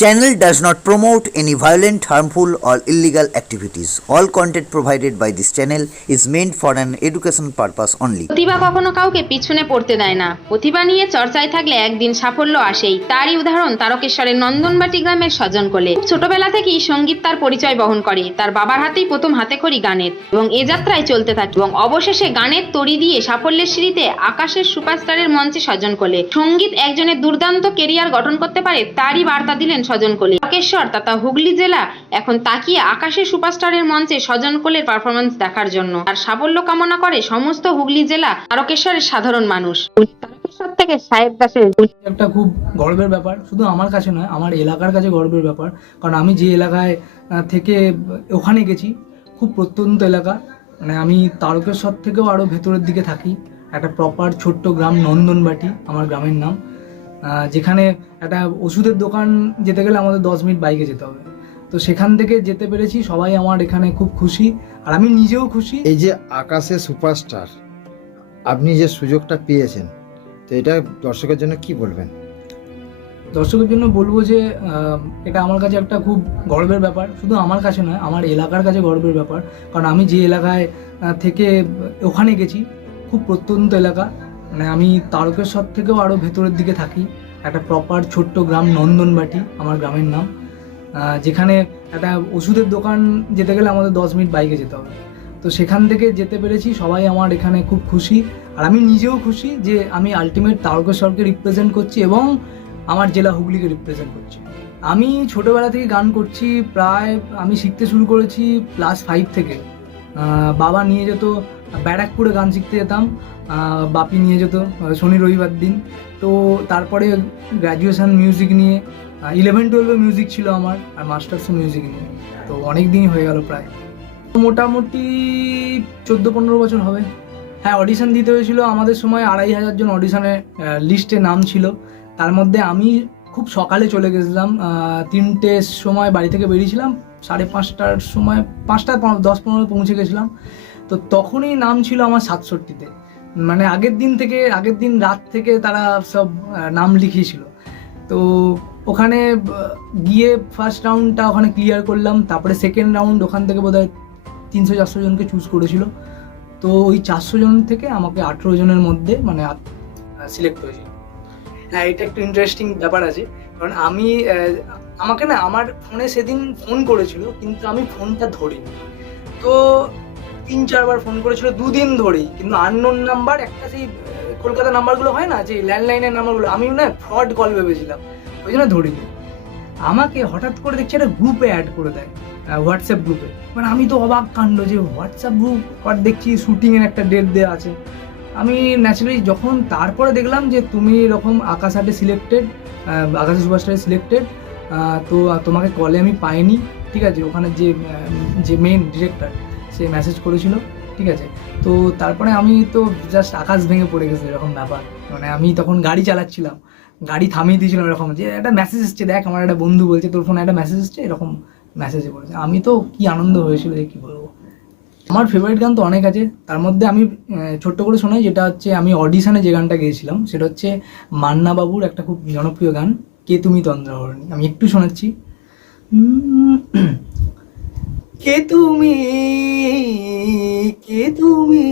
channel does not promote any violent, harmful, or illegal activities. All content provided by this channel is meant for an education purpose only. প্রতিভা কখনো কাউকে পিছনে পড়তে দেয় না। প্রতিভা নিয়ে চর্চায় থাকলে একদিন সাফল্য আসেই। তারই উদাহরণ তারকেশ্বরের নন্দনবাটি গ্রামের স্বজন কোলে। ছোটবেলা থেকেই সংগীত তার পরিচয় বহন করে। তার বাবার হাতেই প্রথম হাতে খড়ি গানের। এবং এ যাত্রায় চলতে থাকে। এবং অবশেষে গানের তড়ি দিয়ে সাফল্যের সিঁড়িতে আকাশের সুপারস্টারের মঞ্চে স্বজন কোলে। সংগীত একজনের দুর্দান্ত কেরিয়ার গঠন করতে পারে তারই বার্তা দিলেন স্বজন কোলে। তারকেশ্বর তথা হুগলি জেলা এখন তাকিয়ে আকাশের সুপারস্টারের মঞ্চে স্বজন কোলের পারফরমেন্স দেখার জন্য। আর সাফল্য কামনা করে সমস্ত হুগলি জেলা তারকেশ্বরের সাধারণ মানুষ। তারকেশ্বর থেকে সাহেব দাসের একটা খুব গর্বের ব্যাপার শুধু আমার কাছে নয় আমার এলাকার কাছে গর্বের ব্যাপার। কারণ আমি যে এলাকায় আহ, থেকে ওখানে গেছি খুব প্রত্যন্ত এলাকা। মানে আমি তারকেশ্বর থেকেও আরও ভেতরের দিকে থাকি। একটা প্রপার ছোট্ট গ্রাম নন্দনবাটি আমার গ্রামের নাম। যেখানে একটা ওষুধের দোকান যেতে গেলে আমাদের দশ মিনিট বাইকে যেতে হবে। তো সেখান থেকে যেতে পেরেছি সবাই আমার এখানে খুব খুশি আর আমি নিজেও খুশি। এই যে আকাশে সুপারস্টার আপনি যে সুযোগটা পেয়েছেন তো এটা দর্শকের জন্য কি বলবেন? দর্শকের জন্য বলব যে এটা আমার কাছে একটা খুব গর্বের ব্যাপার। শুধু আমার কাছে নয় আমার এলাকার কাছে গর্বের ব্যাপার। কারণ আমি যে এলাকায় থেকে ওখানে গেছি খুব প্রত্যন্ত এলাকা। মানে আমি তারকেশ্বর থেকেও আরও ভেতরের দিকে থাকি। একটা প্রপার ছোট্ট গ্রাম নন্দনবাটি, আমার গ্রামের নাম। যেখানে একটা ওষুধের দোকান যেতে গেলে আমাদের দশ মিনিট বাইকে যেতে হবে। তো সেখান থেকে যেতে পেরেছি, সবাই আমার এখানে খুব খুশি। আর আমি নিজেও খুশি যে আমি আলটিমেট তারকেশ্বরকে রিপ্রেজেন্ট করছি এবং আমার জেলা হুগলিকে রিপ্রেজেন্ট করছি। আমি ছোটোবেলা থেকে গান করছি, প্রায় আমি শিখতে শুরু করেছি ক্লাস ফাইভ থেকে। বাবা নিয়ে যেত ব্যারাকপুরে গান শিখতে যেতাম। বাপি নিয়ে যেত শনি রবিবার দিন। তো তারপরে গ্র্যাজুয়েশন মিউজিক নিয়ে ইলেভেন টুয়েলভে মিউজিক ছিল আমার আর মাস্টার্সও মিউজিক নিয়ে। তো অনেক দিনই হয়ে গেল প্রায়। মোটামুটি চোদ্দ পনেরো বছর হবে। হ্যাঁ অডিশন দিতে হয়েছিল। আমাদের সময় আড়াই হাজার জন অডিশনের লিস্টে নাম ছিল। তার মধ্যে আমি খুব সকালে চলে গেছিলাম। আহ, তিনটের সময় বাড়ি থেকে বেরিয়েছিলাম। সাড়ে পাঁচটার সময় পাঁচটা দশ পনেরো পৌঁছে গেছিলাম। তো তখনই নাম ছিল আমার সাতষট্টিতে। মানে আগের দিন থেকে, আগের দিন রাত থেকে তারা সব নাম লিখিয়েছিল। তো ওখানে গিয়ে ফার্স্ট রাউন্ডটা ওখানে ক্লিয়ার করলাম, তারপরে সেকেন্ড রাউন্ড ওখান থেকে বোধহয় তিনশো চারশো জনকে চুজ করেছিল। তো ওই চারশো জন থেকে আমাকে আঠেরো জনের মধ্যে মানে সিলেক্ট হয়েছিল হ্যাঁ এটা একটু ইন্টারেস্টিং ব্যাপার আছে। কারণ আমি আমাকে না, আমার ফোনে সেদিন ফোন করেছিল, কিন্তু আমি ফোনটা ধরিনি। তো তিন চারবার ফোন করেছিল দুদিন ধরেই। কিন্তু আননোন নাম্বার একটা সেই কলকাতা নাম্বারগুলো হয় না, যে ল্যান্ডলাইনের নাম্বারগুলো আমি না ফ্রড কল ভেবেছিলাম। ওই জন্য ধরিনি। আমাকে হঠাৎ করে দেখছি একটা গ্রুপে অ্যাড করে দেয় হোয়াটসঅ্যাপ গ্রুপে মানে আমি তো অবাক কাণ্ড যে হোয়াটসঅ্যাপ গ্রুপ আর দেখছি শুটিংয়ের একটা ডেট দেওয়া আছে। আমি ন্যাচারালি যখন তারপরে দেখলাম যে তুমি এরকম আকাশ হাটে সিলেক্টেড আকাশ সুপারস্টারে সিলেক্টেড তো তোমাকে কলে আমি পাইনি। ঠিক আছে, ওখানে যে যে মেন ডিরেক্টর সে মেসেজ করেছিল, ঠিক আছে? তো তারপরে আমি তো জাস্ট আকাশ ভেঙে পড়ে গেছে এরকম ব্যাপার। মানে আমি তখন গাড়ি চালাচ্ছিলাম। গাড়ি থামিয়ে দিয়েছিলাম এরকম যে, একটা মেসেজ এসছে, দেখ আমার একটা বন্ধু বলছে, তোর ফোনে একটা মেসেজ এসছে, এরকম মেসেজে করেছে। আমি তো কি আনন্দ হয়েছিল যে কী বলব। আমার ফেভারিট গান তো অনেক আছে। তার মধ্যে আমি ছোট্ট করে শোনাই, যেটা হচ্ছে আমি অডিশনে যে গানটা গেয়েছিলাম, সেটা হচ্ছে মান্না বাবুর একটা খুব জনপ্রিয় গান, কে তুমি তন্দ্রাহরণী? আমি একটু শোনাচ্ছি। কে তুমি? কে তুমি?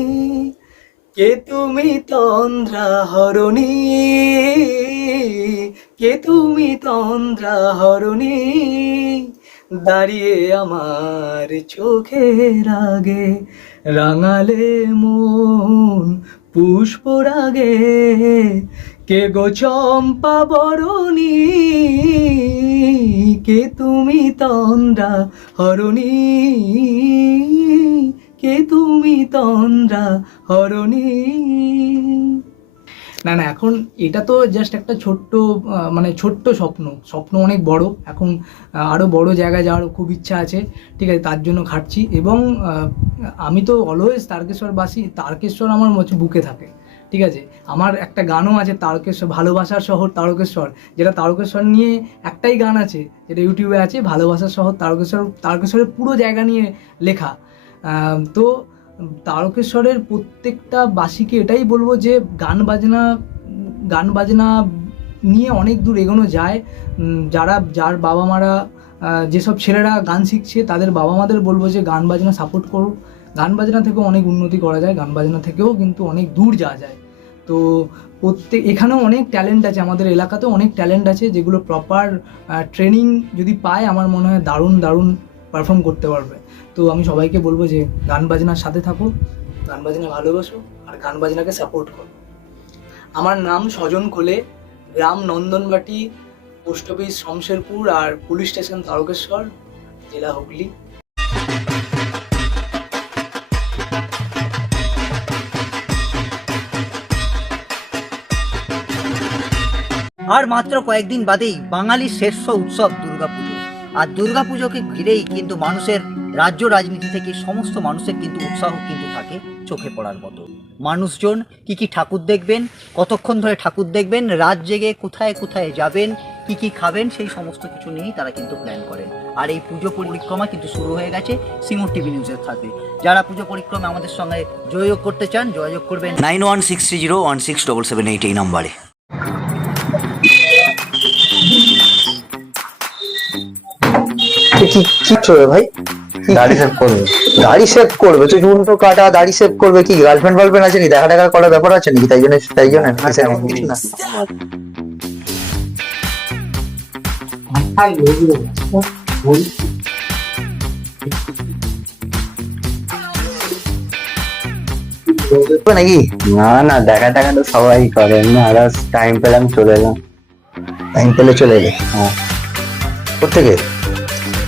কে তুমি তন্দ্রা তন্দ্রাহরণী? কে তুমি তন্দ্রা তন্দ্রাহরণী? দাঁড়িয়ে আমার চোখের আগে রাঙালে মন পুষ্প রাগে কে গো চম্পা বরণী? কে তুমি তন্দ্রা হরণী? কে তুমি তন্দ্রা হরণী? না না, এখন এটা তো জাস্ট একটা ছোট্ট মানে ছোট্ট স্বপ্ন। স্বপ্ন অনেক বড়। এখন আরও বড় জায়গায় যাওয়ার খুব ইচ্ছা আছে। ঠিক আছে, তার জন্য খাটছি। এবং আমি তো অলওয়েজ তারকেশ্বরবাসী। তারকেশ্বর আমার বুকে থাকে। ঠিক আছে? আমার একটা গানও আছে তারকেশ্বর, ভালোবাসার শহর তারকেশ্বর, যেটা তারকেশ্বর নিয়ে একটাই গান আছে, যেটা ইউটিউবে আছে, ভালোবাসার শহর তারকেশ্বর, তারকেশ্বরের পুরো জায়গা নিয়ে লেখা। তো তারকেশ্বরের প্রত্যেকটা বাসীকে এটাই বলব যে, গান বাজনা গান বাজনা নিয়ে অনেক দূর এগোনো যায়। যারা, যার বাবা মারা যেসব ছেলেরা গান শিখছে, তাদের বাবা মাদের বলব যে, গান বাজনা সাপোর্ট করো। গান বাজনা থেকেও অনেক উন্নতি করা যায় গান বাজনা থেকেও কিন্তু অনেক দূর যাওয়া যায়। তো প্রত্যেক, এখানেও অনেক ট্যালেন্ট আছে, আমাদের এলাকাতেও অনেক ট্যালেন্ট আছে যেগুলো প্রপার ট্রেনিং যদি পায়, আমার মনে হয় দারুণ দারুণ পারফর্ম করতে পারবে। তো আমি সবাইকে বলব যে গান বাজনার সাথে থাকো গান বাজনা ভালোবাসো আর গান বাজনাকে সাপোর্ট করো। আমার নাম স্বজন খোলে, গ্রাম নন্দনবাটি, পোস্ট অফিস শমশেরপুর আর পুলিশ স্টেশন তারকেশ্বর, জেলা হুগলি। আর মাত্র কয়েকদিন বাদেই বাঙালির শ্রেষ্ঠ উৎসব দুর্গাপুজো। আর দুর্গাপুজোকে ঘিরেই কিন্তু মানুষের রাজ্য রাজনীতি থেকে সমস্ত মানুষের কিন্তু উৎসাহ কিন্তু থাকে চোখে পড়ার মতো। মানুষজন কি কি ঠাকুর দেখবেন, কতক্ষণ ধরে ঠাকুর দেখবেন, রাত জেগে কোথায় কোথায় যাবেন, কি কি খাবেন, সেই সমস্ত কিছু নিয়েই তারা কিন্তু প্ল্যান করেন। আর এই পুজো পরিক্রমা কিন্তু শুরু হয়ে গেছে সিঙ্গুর টিভি নিউজের সাথে যারা পুজো পরিক্রমা আমাদের সঙ্গে যোগাযোগ করতে চান, যোগাযোগ করবেন nine one six three zero one six double seven eight এই নম্বরে। কি কি করবে ভাই? দাড়ি সেভ করবে। দাড়ি সেভ করবে তো কাটা দাড়ি সেভ করবে কি? গার্লফ্রেন্ড ফার্লফ্রেন্ড আছে নি দেখা টাকা করার ব্যাপার আছে নাকি? তাই জন্য তাই জন্য না নাকি? না না দেখা টাকা তো সবাই করে। আদার্স টাইম পেলাম চলে এলাম। টাইম পেলে চলে এলে? হ্যাঁ। কোথেকে